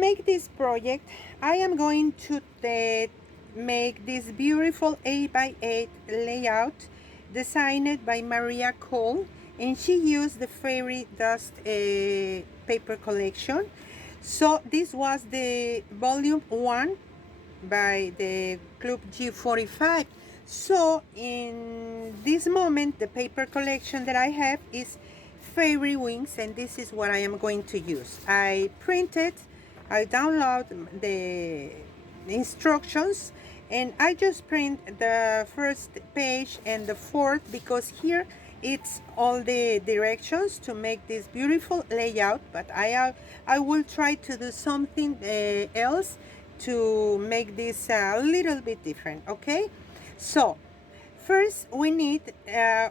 make this project, I am going to make this beautiful 8x8 layout designed by Maria Cole, and she used the Fairy Dust paper collection. So this was the volume 1 by the Club G45. So in this moment, the paper collection that I have is Fairie Wings, and this is what I am going to use. I download the instructions, and I just print the first page and the fourth, because here it's all the directions to make this beautiful layout. But I will try to do something else to make this a little bit different. Okay, so first we need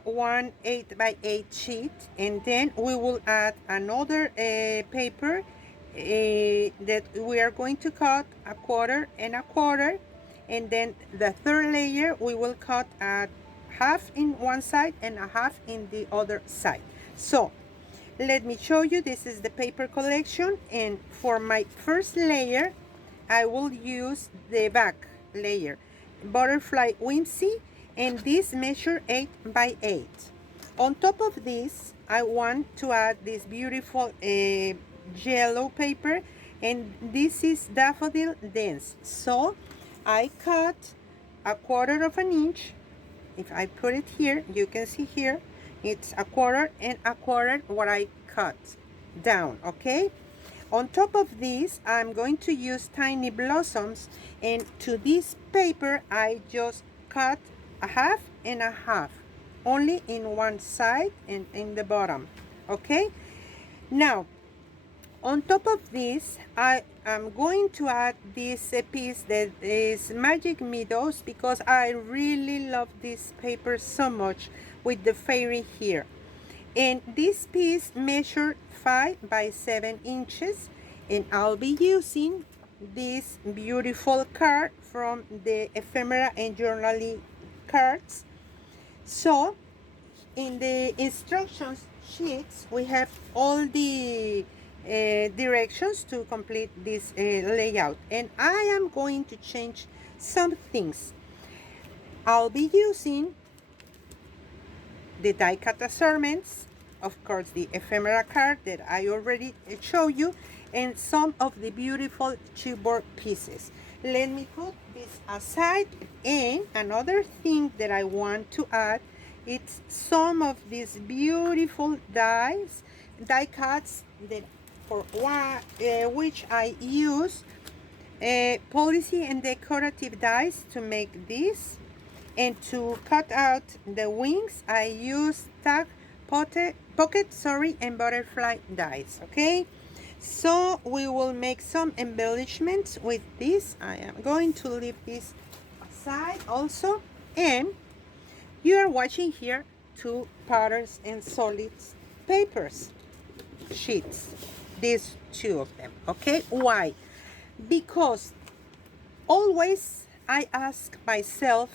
one 8x8 sheet, and then we will add another paper that we are going to cut a quarter and a quarter, and then the third layer we will cut a half in one side and a half in the other side. So let me show you. This is the paper collection, and for my first layer I will use the back layer, Butterfly Whimsy, and this measure 8x8. On top of this, I want to add this beautiful yellow paper, and this is Daffodil Dense. So I cut a quarter of an inch. If I put it here, you can see here it's a quarter and a quarter what I cut down. Okay, on top of this I'm going to use tiny blossoms, and to this paper I just cut a half and a half, only in one side and in the bottom. Okay, now on top of this I am going to add this piece that is Magic Meadows, because I really love this paper so much with the fairy here. And this piece measured 5 by 7 inches, and I'll be using this beautiful card from the ephemera and journaling cards. So in the instructions sheets we have all the directions to complete this layout, and I am going to change some things. I'll be using the die cut assortments, of course the ephemera card that I already showed you, and some of the beautiful chipboard pieces. Let me put this aside. And another thing that I want to add, it's some of these beautiful die cuts that for which I use policy and decorative dies to make this. And to cut out the wings I use tag pocket and butterfly dies. Okay, so we will make some embellishments with this. I am going to leave this aside also. And you are watching here two patterns and solids papers sheets, these two of them. Okay, why? Because always I ask myself,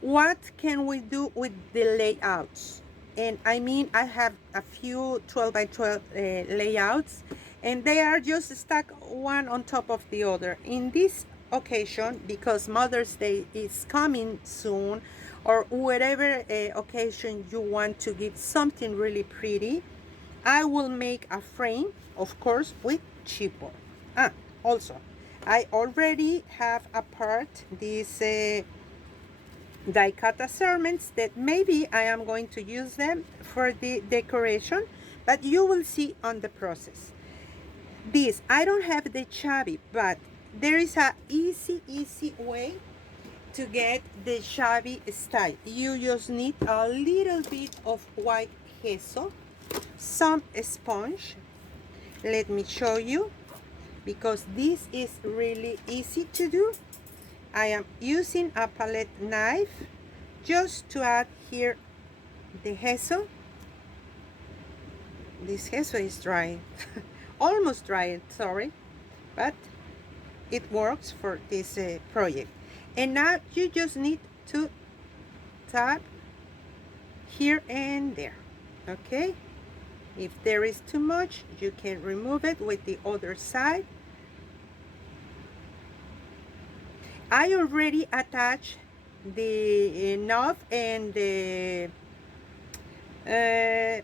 what can we do with the layouts? And I mean, I have a few 12 by 12 layouts, and they are just stacked one on top of the other. In this occasion, because Mother's Day is coming soon, or whatever occasion you want to give something really pretty, I will make a frame, of course, with chipboard. Also, I already have apart these die cut assortments that maybe I am going to use them for the decoration, but you will see on the process. This, I don't have the shabby, but there is a easy way to get the shabby style. You just need a little bit of white gesso, some sponge. Let me show you, because this is really easy to do. I am using a palette knife just to add here the gesso. This gesso is dry, almost dry, sorry, but it works for this project. And now you just need to tap here and there. Okay, if there is too much, you can remove it with the other side. I already attached the knob and the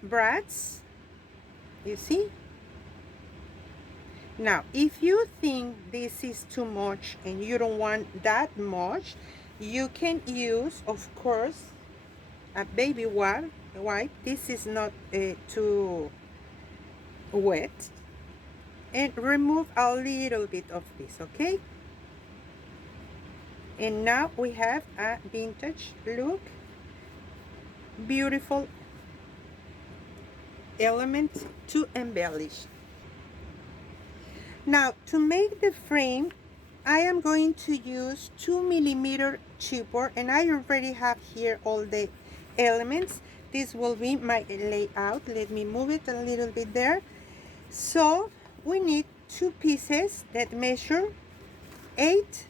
brads, you see. Now if you think this is too much and you don't want that much, you can use, of course, a baby wipe. This is not too wet, and remove a little bit of this, okay? And now we have a vintage look, beautiful element to embellish. Now to make the frame, I am going to use 2mm chipboard, and I already have here all the elements. This will be my layout. Let me move it a little bit there. So we need two pieces that measure 8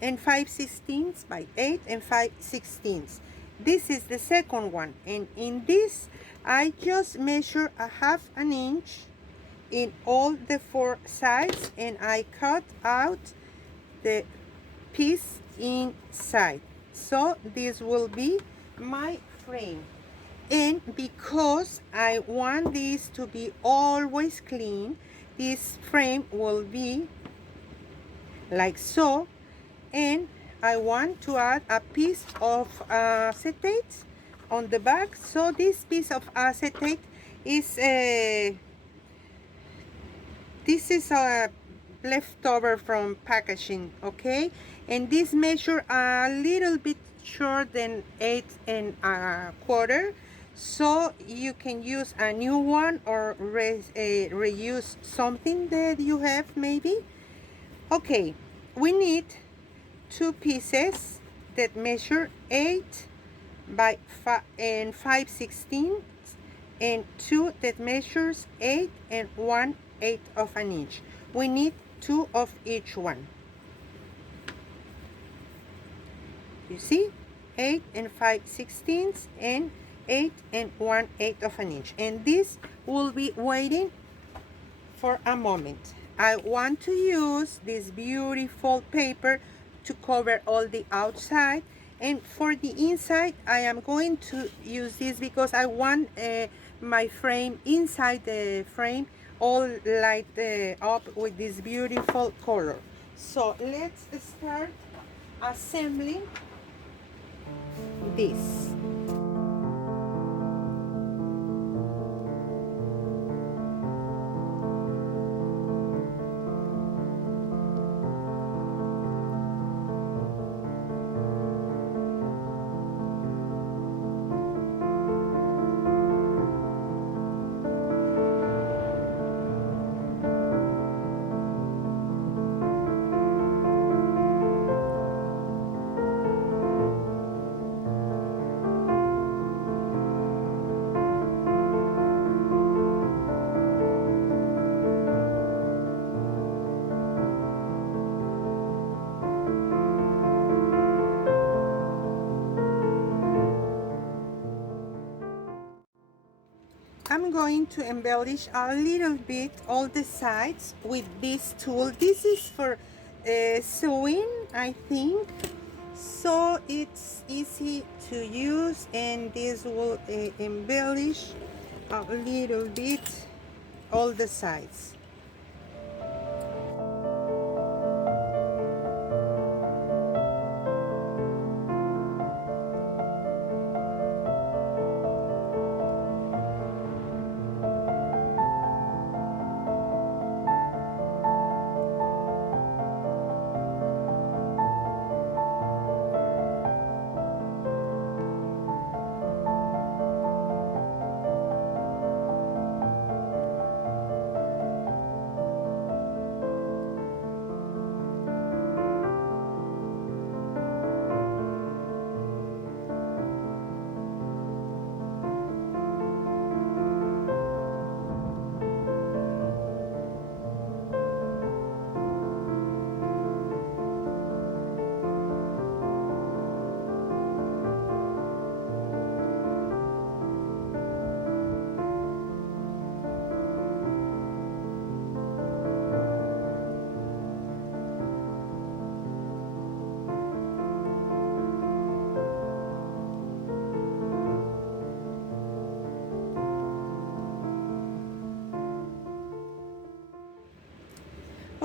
and 5/16 by 8 and 5/16. This is the second one, and in this I just measure a half an inch in all the four sides, and I cut out the piece inside. So this will be my frame. And because I want this to be always clean, this frame will be like so, and I want to add a piece of acetate on the back. So this piece of acetate is this is a leftover from packaging, okay? And this measure a little bit short than 8 1/4, so you can use a new one or reuse something that you have maybe. Okay, we need two pieces that measure 8 by 5 and 5/16, and two that measures 8 and 1/8 of an inch. We need two of each one. You see, 8 and 5/16 and 8 and 1/8 of an inch. And this will be waiting for a moment. I want to use this beautiful paper to cover all the outside, and for the inside I am going to use this because I want my frame, inside the frame, all light up with this beautiful color. So let's start assembling this. I'm going to embellish a little bit all the sides with this tool. This is for sewing, I think, so it's easy to use, and this will embellish a little bit all the sides.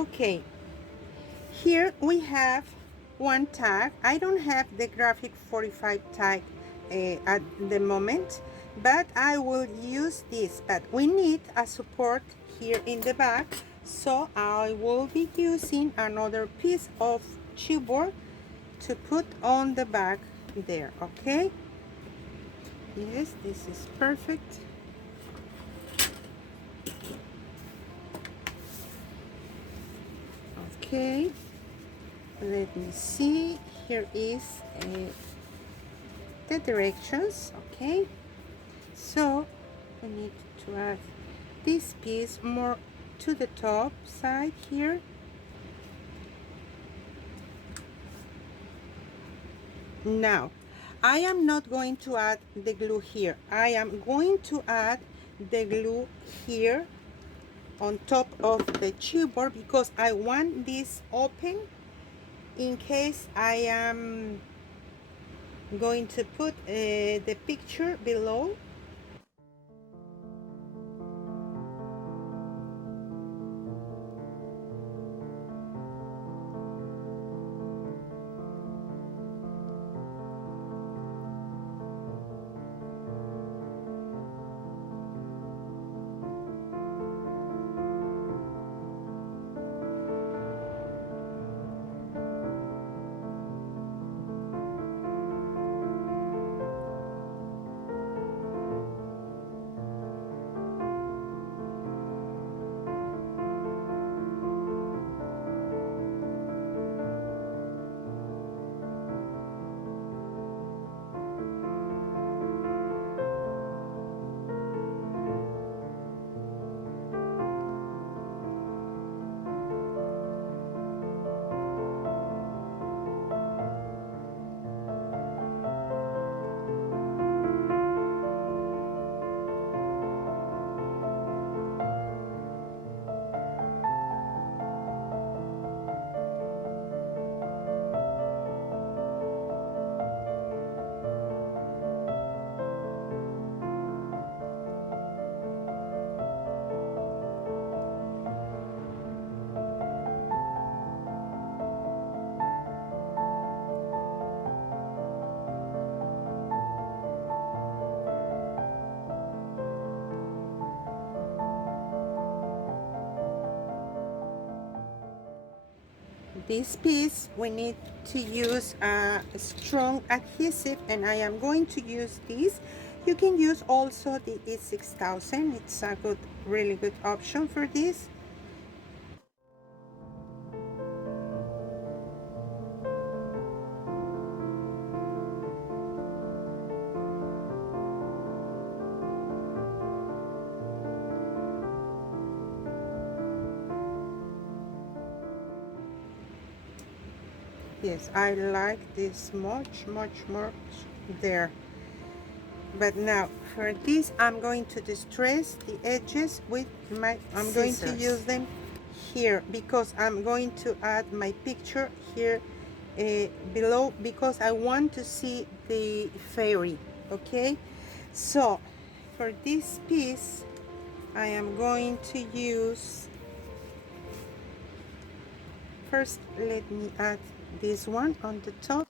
Okay, here we have one tag. I don't have the graphic 45 tag at the moment, but I will use this. But we need a support here in the back, so I will be using another piece of chipboard to put on the back there. Okay, yes, this is perfect. Okay, let me see. Here is the directions. Okay, so we need to add this piece more to the top side here. Now I am not going to add the glue here. I am going to add the glue here on top of the chipboard because I want this open in case I am going to put the picture below. This piece we need to use a strong adhesive, and I am going to use this. You can use also the E6000. It's a really good option for this. Yes, I like this much more there. But now for this I'm going to distress the edges with my going to use them here because I'm going to add my picture here below because I want to see the fairy. Okay, so for this piece I am going to use, first let me add this one on the top.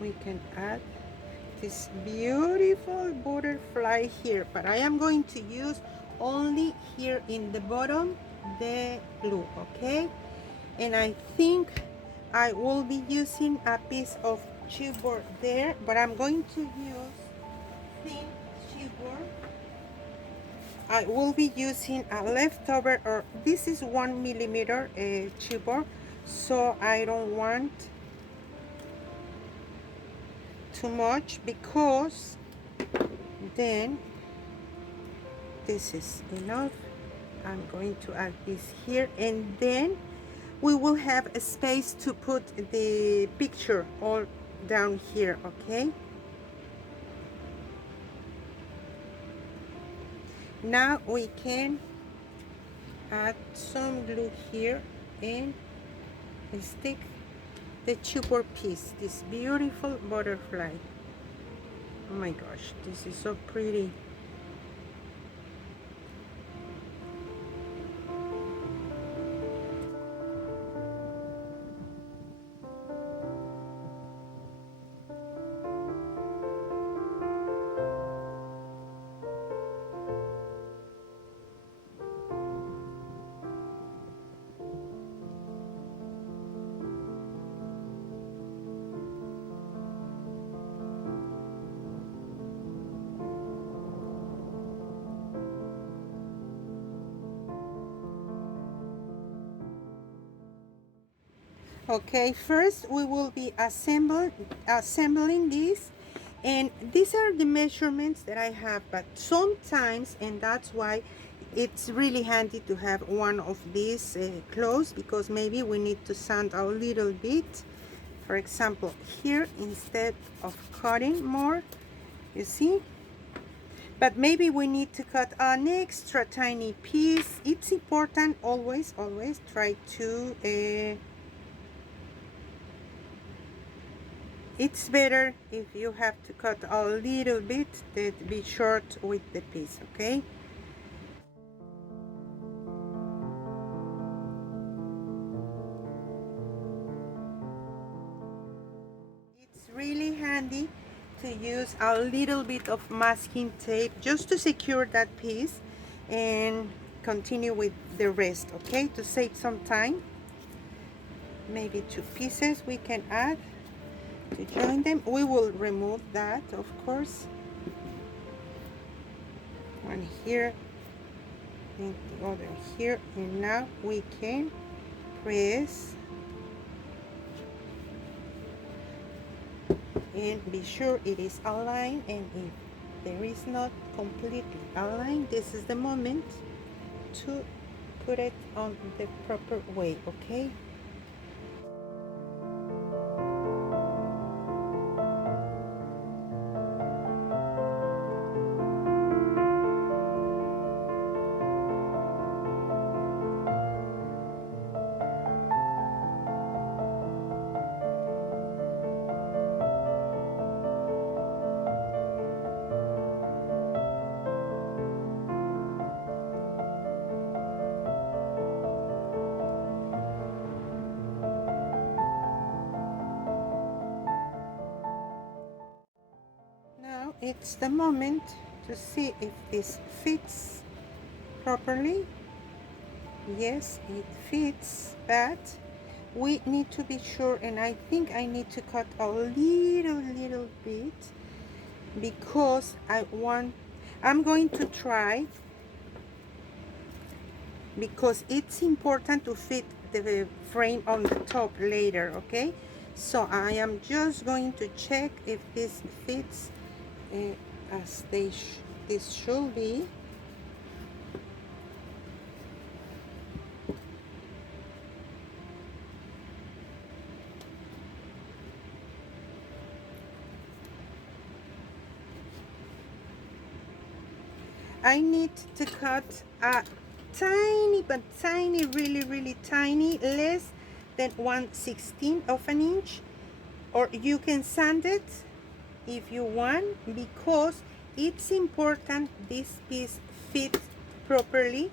we can add this beautiful butterfly here, but I am going to use only here in the bottom the blue, okay? And I think I will be using a piece of chipboard there, but I'm going to use thin chipboard. I will be using a leftover, or this is 1mm chipboard, so I don't want too much, because then this is enough. I'm going to add this here, and then we will have a space to put the picture all down here, okay? Now we can add some glue here and stick the chipboard piece, this beautiful butterfly. Oh my gosh, this is so pretty. Okay, first we will be assembling this, and these are the measurements that I have, but sometimes, and that's why it's really handy to have one of these clothes, because maybe we need to sand a little bit. For example, here, instead of cutting more, you see, but maybe we need to cut an extra tiny piece. It's important, always try to it's better if you have to cut a little bit than be short with the piece, okay? It's really handy to use a little bit of masking tape just to secure that piece, and continue with the rest, okay? To save some time. Maybe 2 pieces we can add to join them. We will remove that, of course. One here and the other here, and now we can press and be sure it is aligned, and if there is not completely aligned, this is the moment to put it on the proper way, okay? Now it's the moment to see if this fits properly. Yes, it fits, but we need to be sure, and I think I need to cut a little bit, because I'm going to try, because it's important to fit the frame on the top later, okay? So I am just going to check if this fits as this should be. I need to cut a tiny, but tiny, really tiny, less than 1/16 of an inch, or you can sand it if you want, because it's important this piece fits properly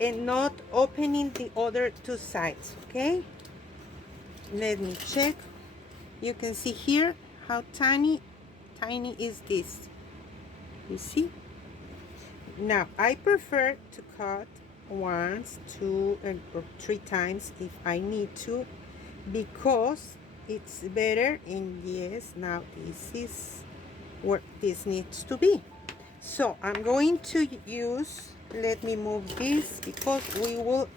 and not opening the other 2 sides, okay? Let me check. You can see here how tiny is this. You see? Now I prefer to cut once, two, or three times if I need to, because it's better. And yes, now this is where this needs to be. So I'm going to use, let me move this because we will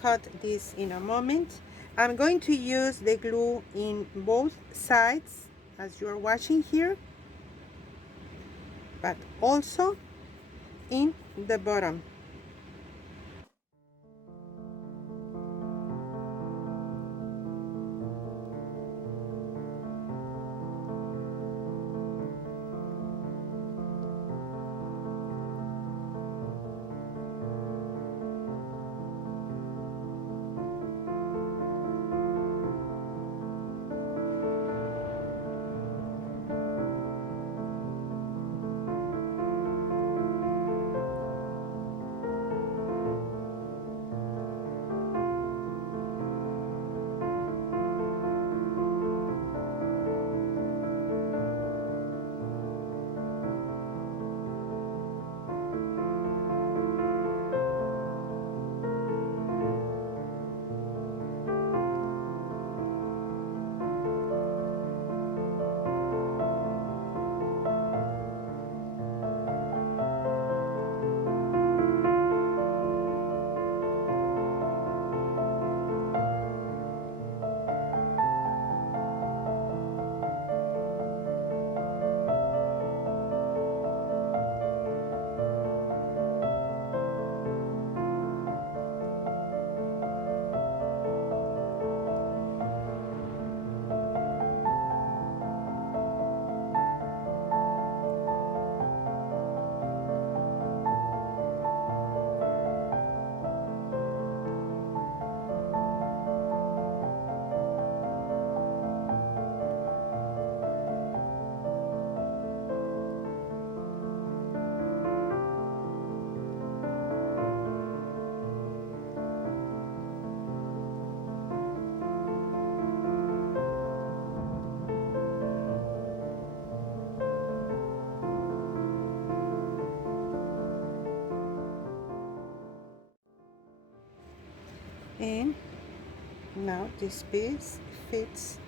cut this in a moment. I'm going to use the glue in both sides as you are watching here, but also in the bottom. And now this piece fits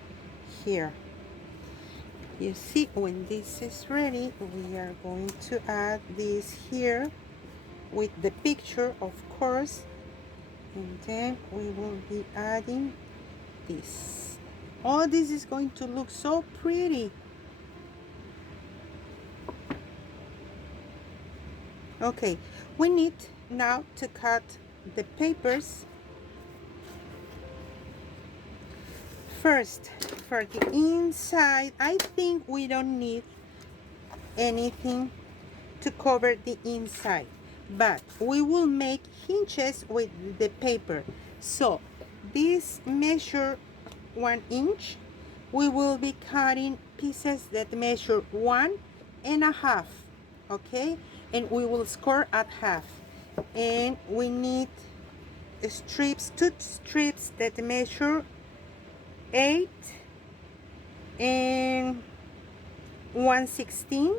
here. You see, when this is ready, we are going to add this here with the picture, of course, and then we will be adding this. All this is going to look so pretty. Okay, we need now to cut the papers. First, for the inside, I think we don't need anything to cover the inside, but we will make hinges with the paper. So this measure 1 inch. We will be cutting pieces that measure 1.5, okay, and we will score at half. And we need strips, 2 strips that measure 8 and 1/16,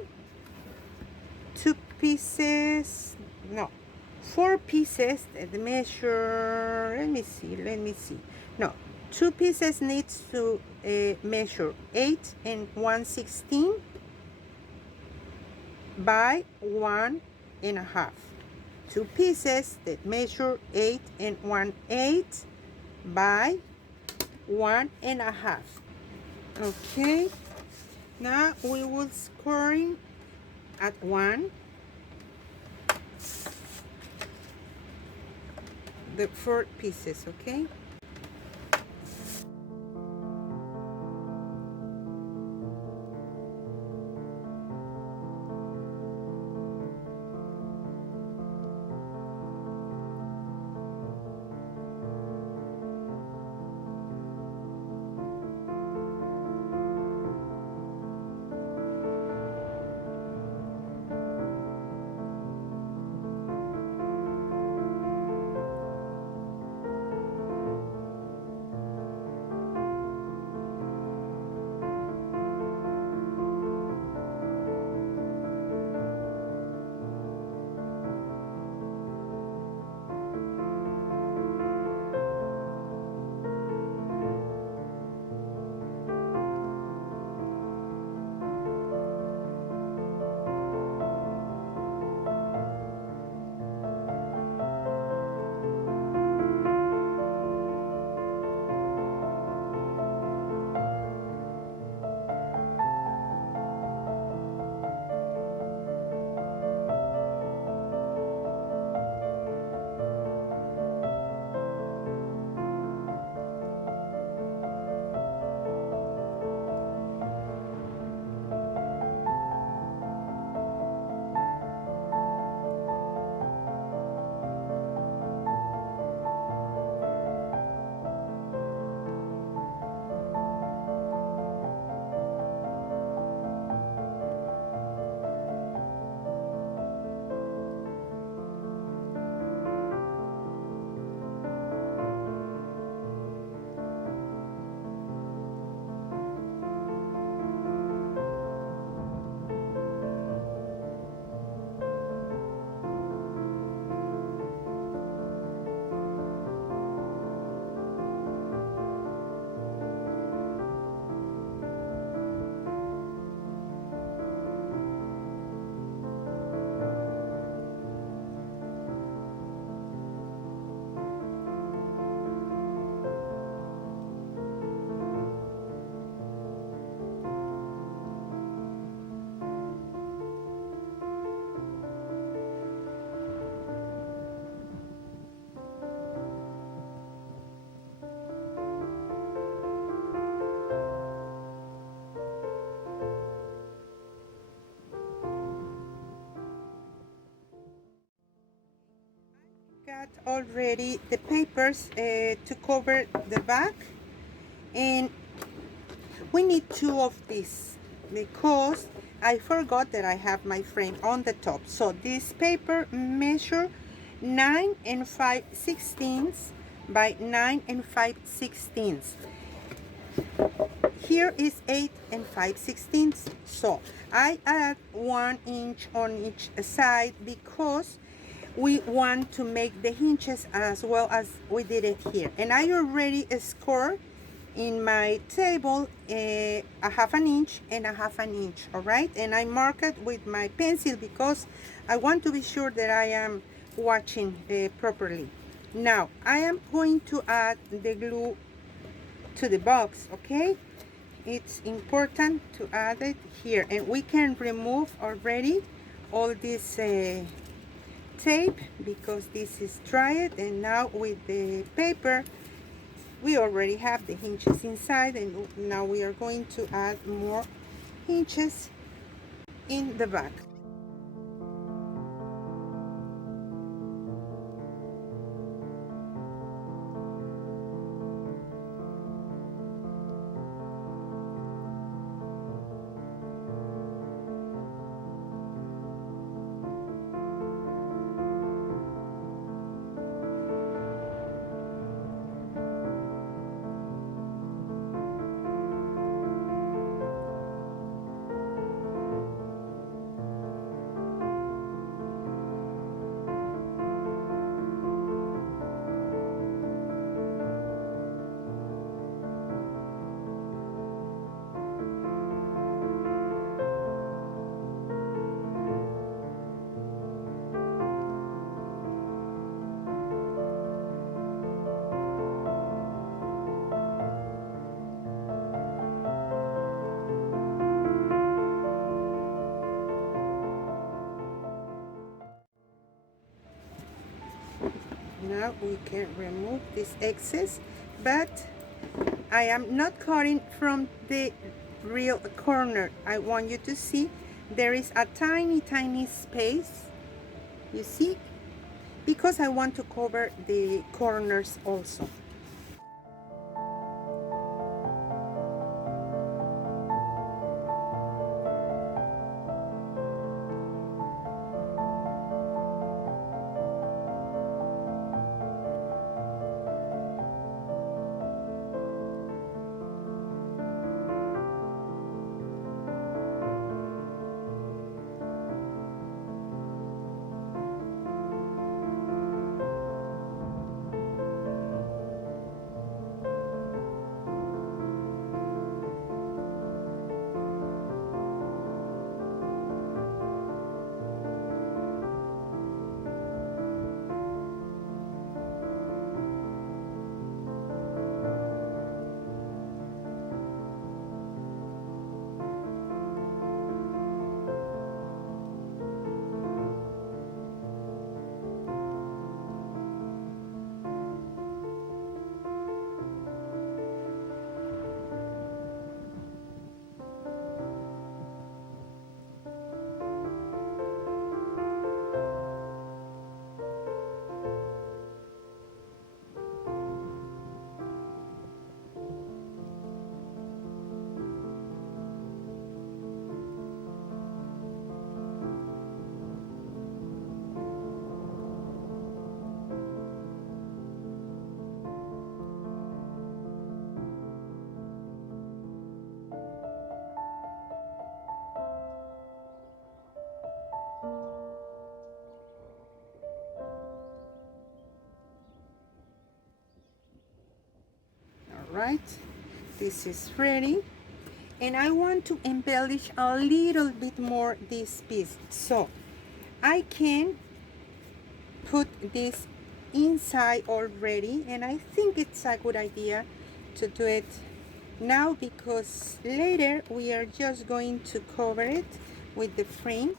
2 pieces, no, 4 pieces that measure, let me see, no, 2 pieces needs to measure 8 and 1/16 by 1.5. 2 pieces that measure 8 and 1/8 by 1.5. Okay, now we will scoring at 1 the 4 pieces, okay. cut already the papers to cover the back, and we need two of these because I forgot that I have my frame on the top. So this paper measure 9 and 5/16 by 9 and 5/16. Here is 8 and 5/16. So I add 1 inch on each side because we want to make the hinges as well as we did it here. And I already scored in my table a 1/2 inch and a 1/2 inch, all right? And I mark it with my pencil because I want to be sure that I am watching properly. Now I am going to add the glue to the box, okay? It's important to add it here, and we can remove already all this tape because this is dried, and now with the paper we already have the hinges inside, and now we are going to add more hinges in the back. Now we can remove this excess, but I am not cutting from the real corner. I want you to see there is a tiny space, you see, because I want to cover the corners also. Right, this is ready, and I want to embellish a little bit more this piece, so I can put this inside already, and I think it's a good idea to do it now because later we are just going to cover it with the frame.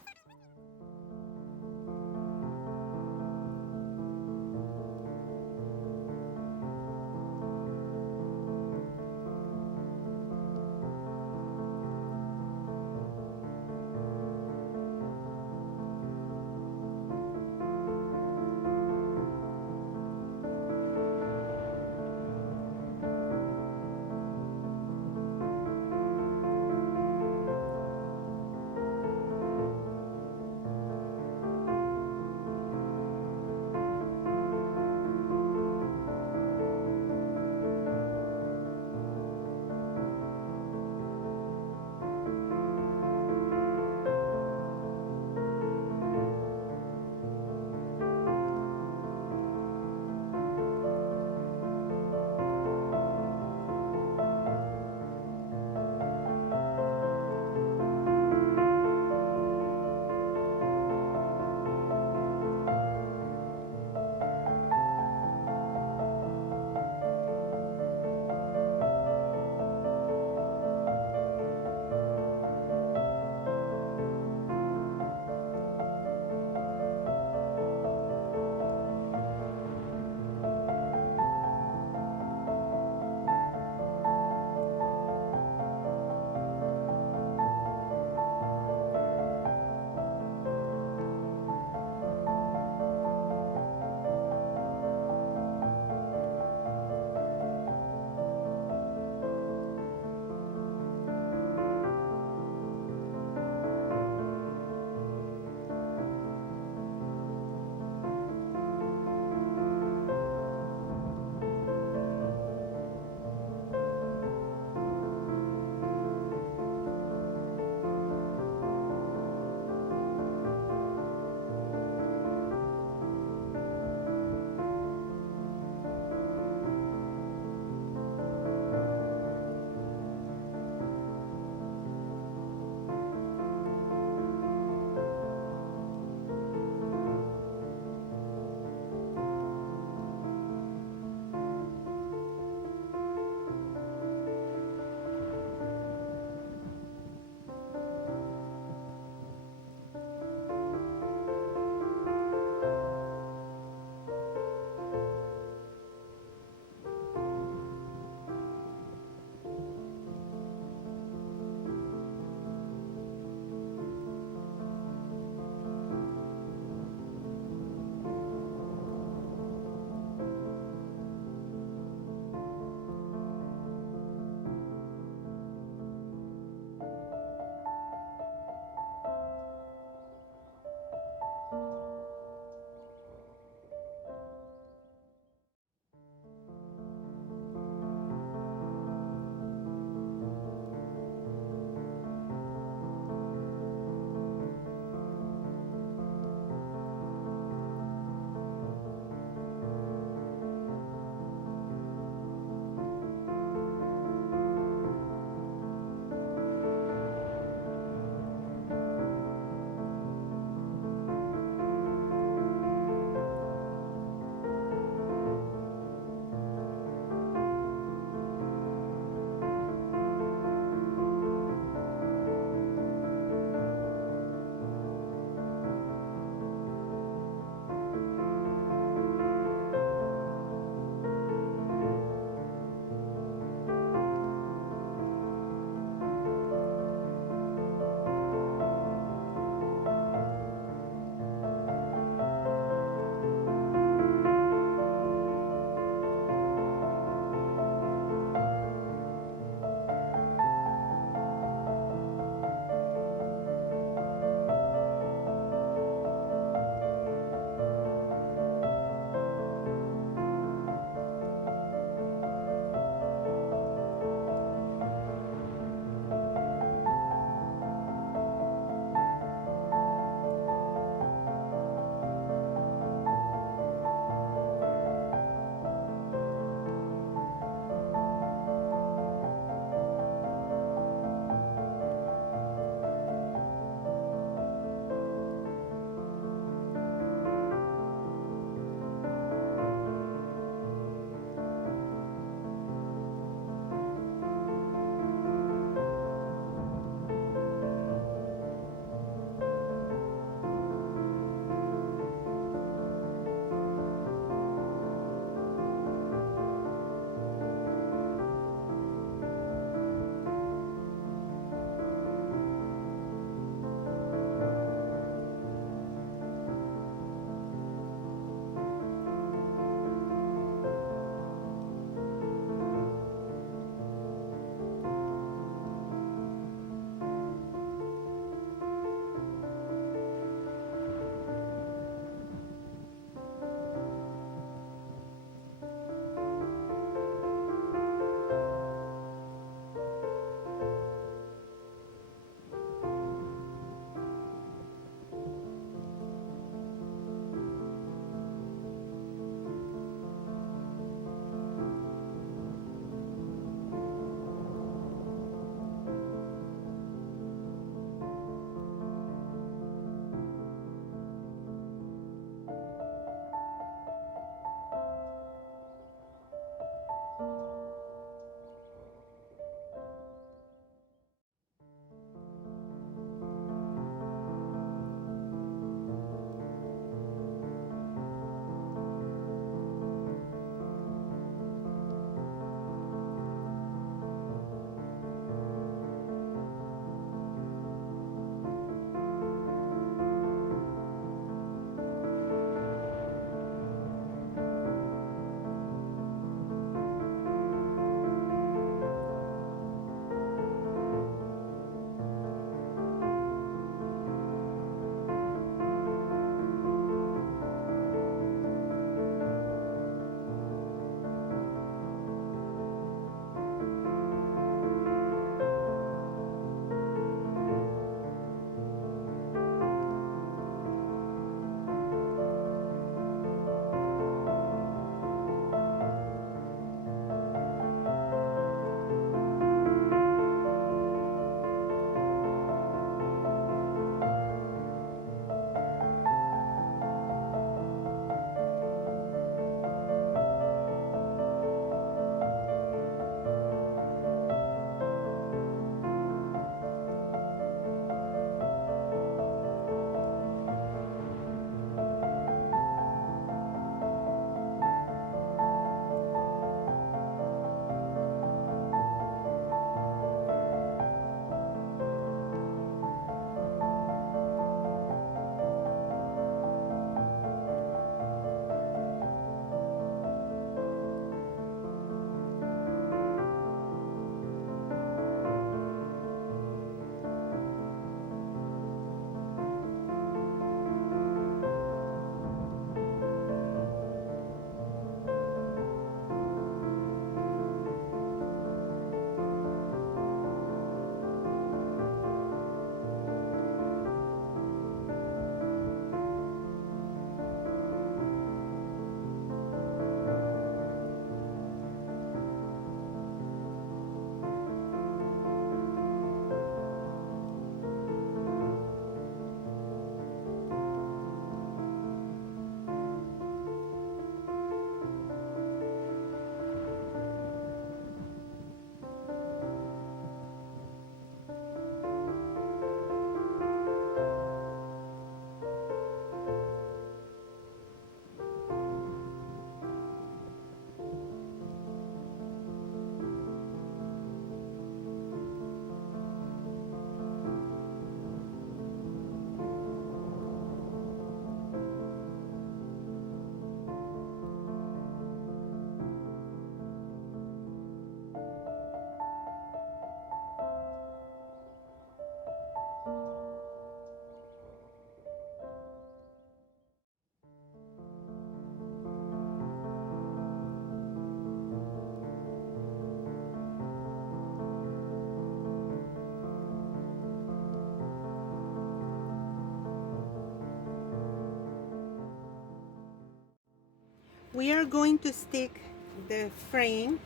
we are going to stick the frame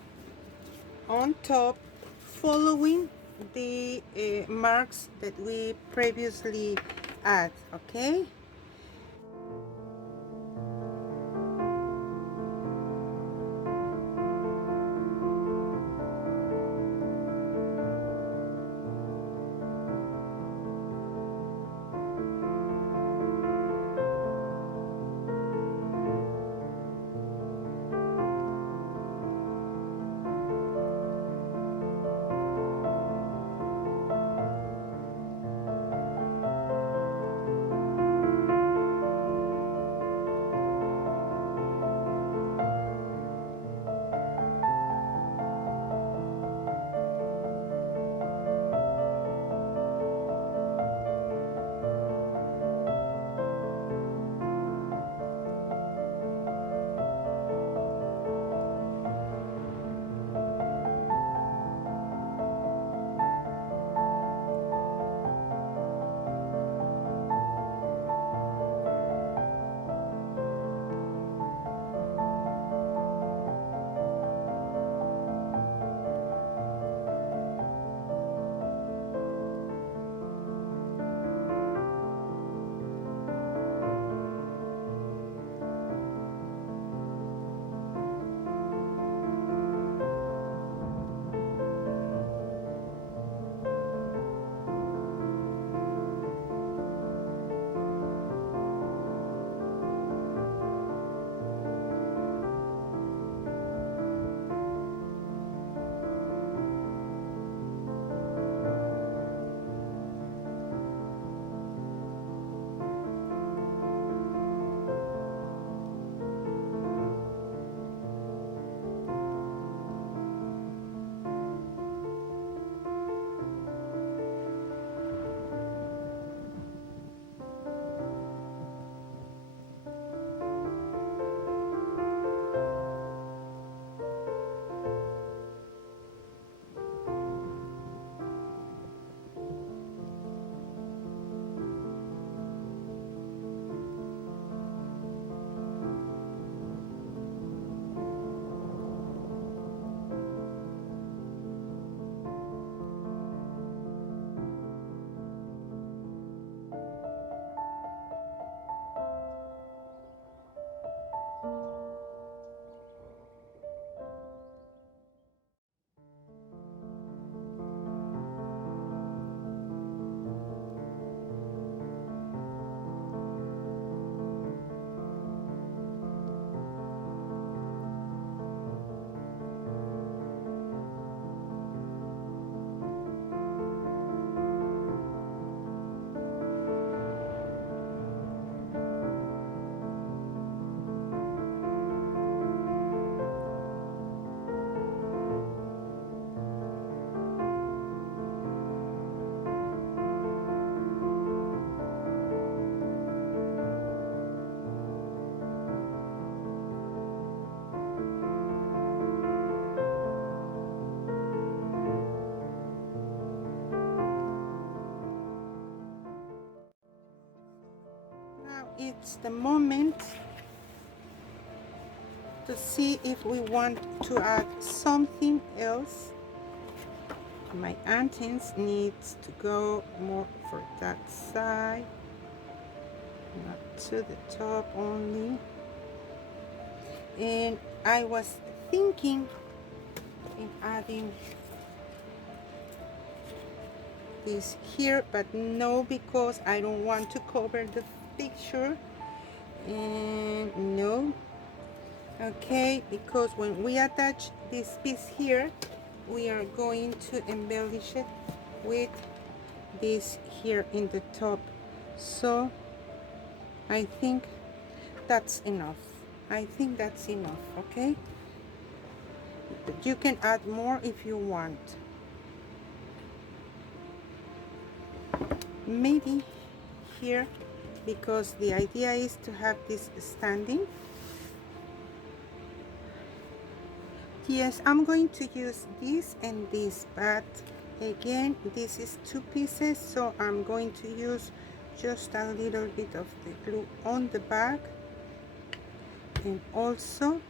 on top, following the marks that we previously add, okay? Now it's the moment to see if we want to add something else. My antennas needs to go more for that side, not to the top only. And I was thinking in adding this here, but no, because I don't want to cover the picture. And no, okay, because when we attach this piece here, we are going to embellish it with this here in the top. So I think that's enough. I think that's enough, okay? But you can add more if you want. Maybe here, because the idea is to have this standing. Yes, I'm going to use this and this, but again, this is 2 pieces, so I'm going to use just a little bit of the glue on the back, and also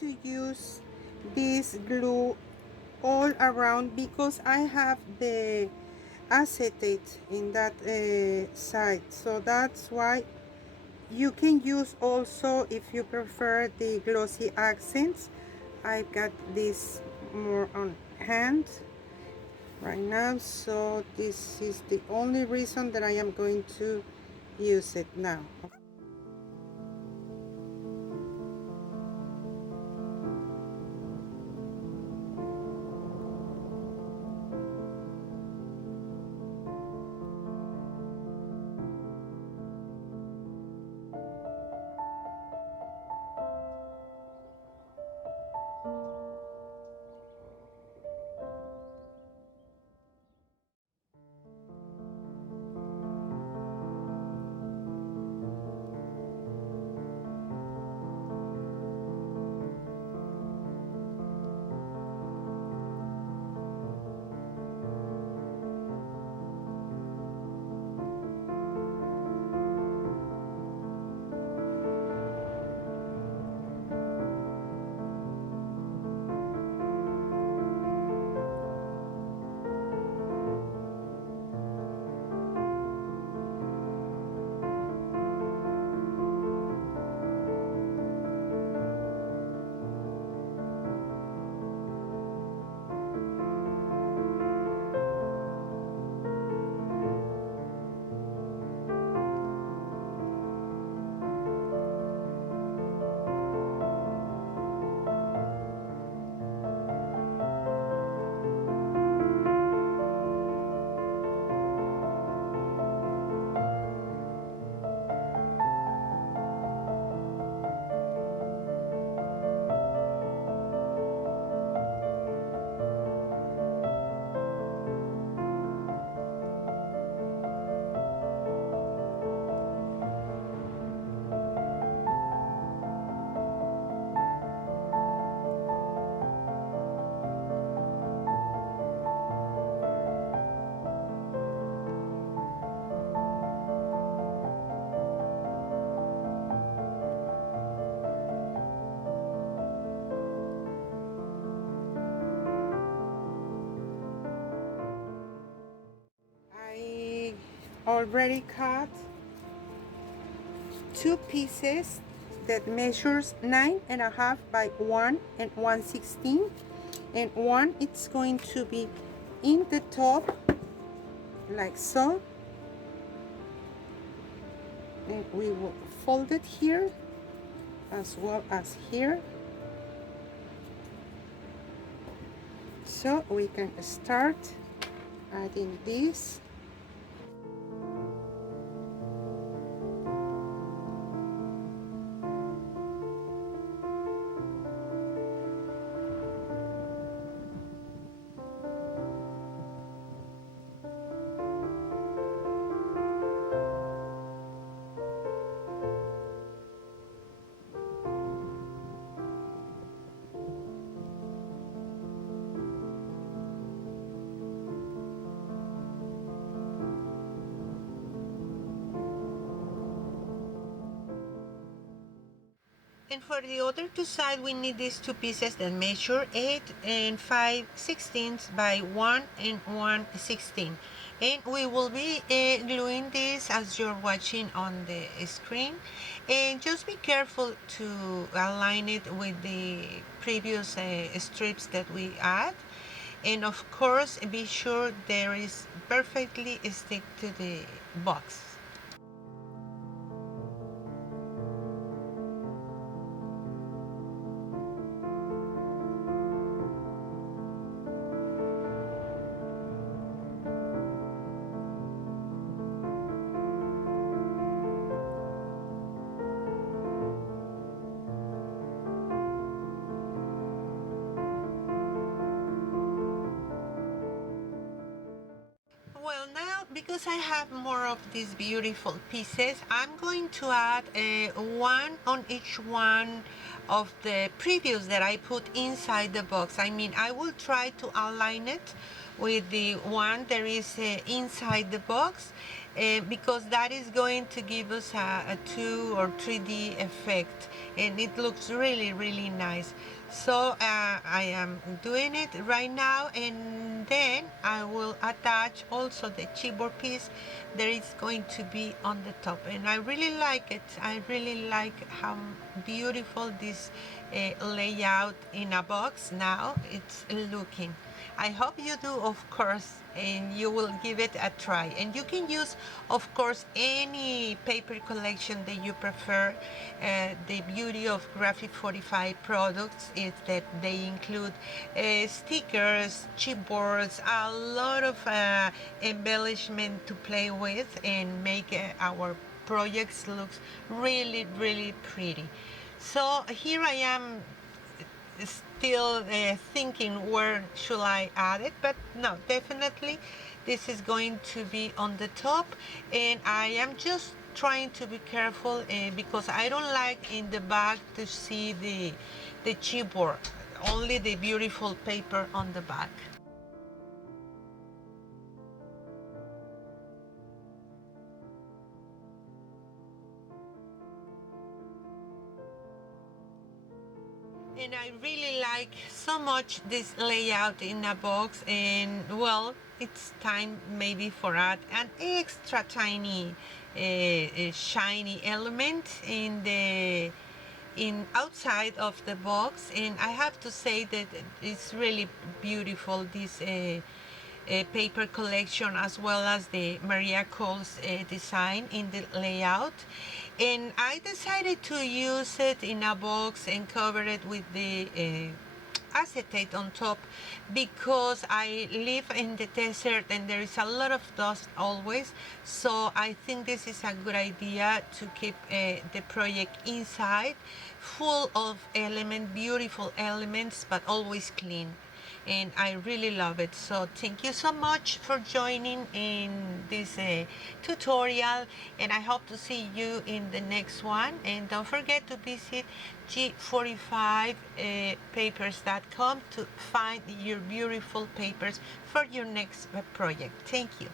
to use this glue all around because I have the acetate in that side, so that's why. You can use also, if you prefer the glossy accents. I've got this more on hand right now, so this is the only reason that I am going to use it now. I already cut two pieces that measures 9.5 by 1 and 1/16, and one it's going to be in the top like so, and we will fold it here as well as here, so we can start adding this. And for the other two sides, we need these two pieces that measure 8 and 5/16 by 1 and 1/16. And we will be gluing this as you're watching on the screen. And just be careful to align it with the previous strips that we add. And of course, be sure there is perfectly stick to the box. Well, now because I have more of these beautiful pieces, I'm going to add one on each one of the previews that I put inside the box. I mean, I will try to align it with the one that is inside the box, because that is going to give us a 2 or 3D effect, and it looks really, really nice. So I am doing it right now, and then I will attach also the chipboard piece that is going to be on the top, and I really like it. I really like how beautiful this layout in a box now it's looking. I hope you do, of course, and you will give it a try. And you can use, of course, any paper collection that you prefer. The beauty of Graphic 45 products is that they include stickers, chipboards, a lot of embellishment to play with and make our projects look really, really pretty. So here I am still thinking where should I add it, but no, definitely this is going to be on the top, and I am just trying to be careful because I don't like in the back to see the chipboard, only the beautiful paper on the back. And I really like so much this layout in a box, and well, it's time maybe for add an extra tiny shiny element in the outside of the box. And I have to say that it's really beautiful, this paper collection, as well as the Maria Cole's design in the layout. And I decided to use it in a box and cover it with the acetate on top because I live in the desert and there is a lot of dust always, so I think this is a good idea to keep the project inside, full of beautiful elements, but always clean. And I really love it. So thank you so much for joining in this tutorial, and I hope to see you in the next one. And don't forget to visit g45papers.com to find your beautiful papers for your next project. Thank you.